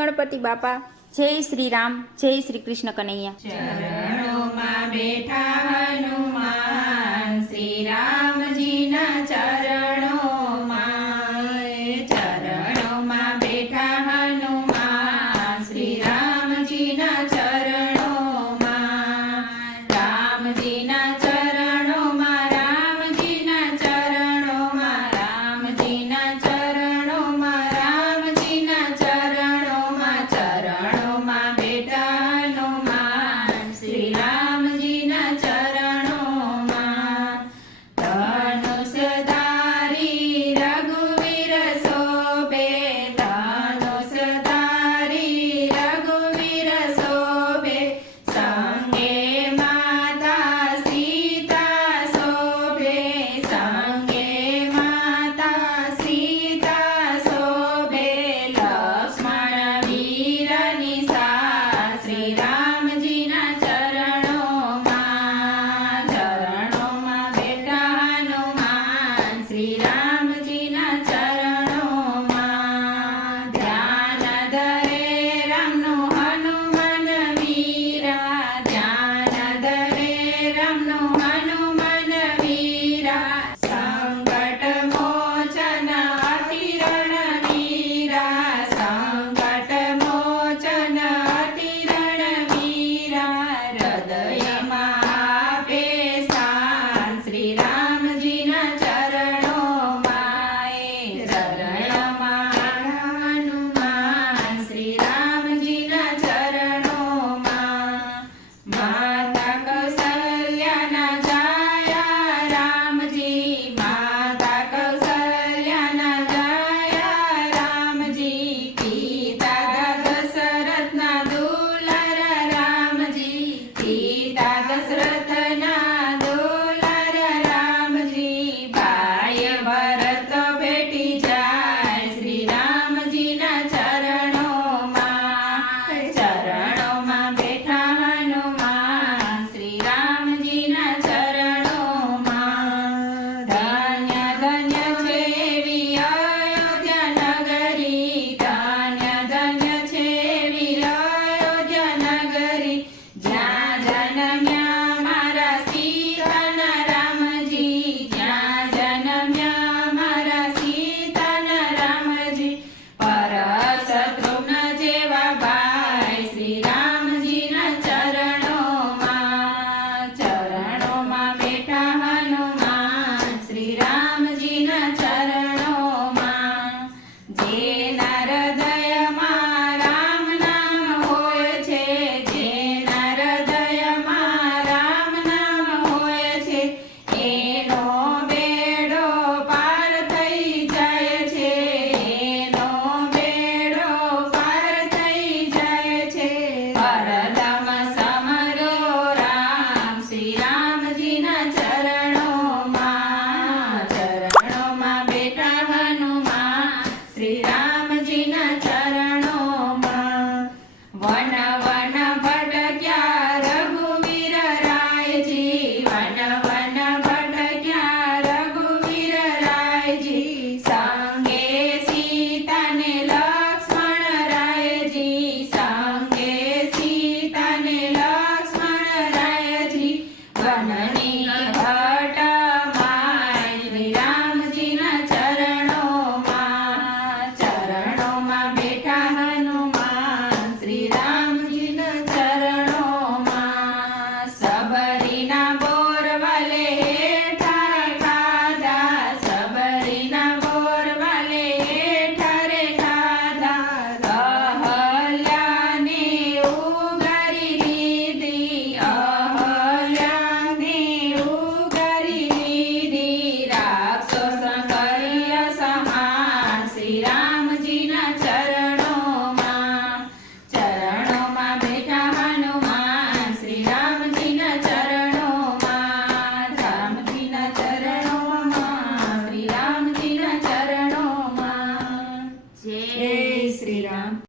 ગણપતિ બાપા, જય શ્રી રામ જય શ્રી કૃષ્ણ કનૈયા. બેઠા હનુમાન શ્રી રામજીના ચરણો ચરણોમાં. રામજીના Hare time.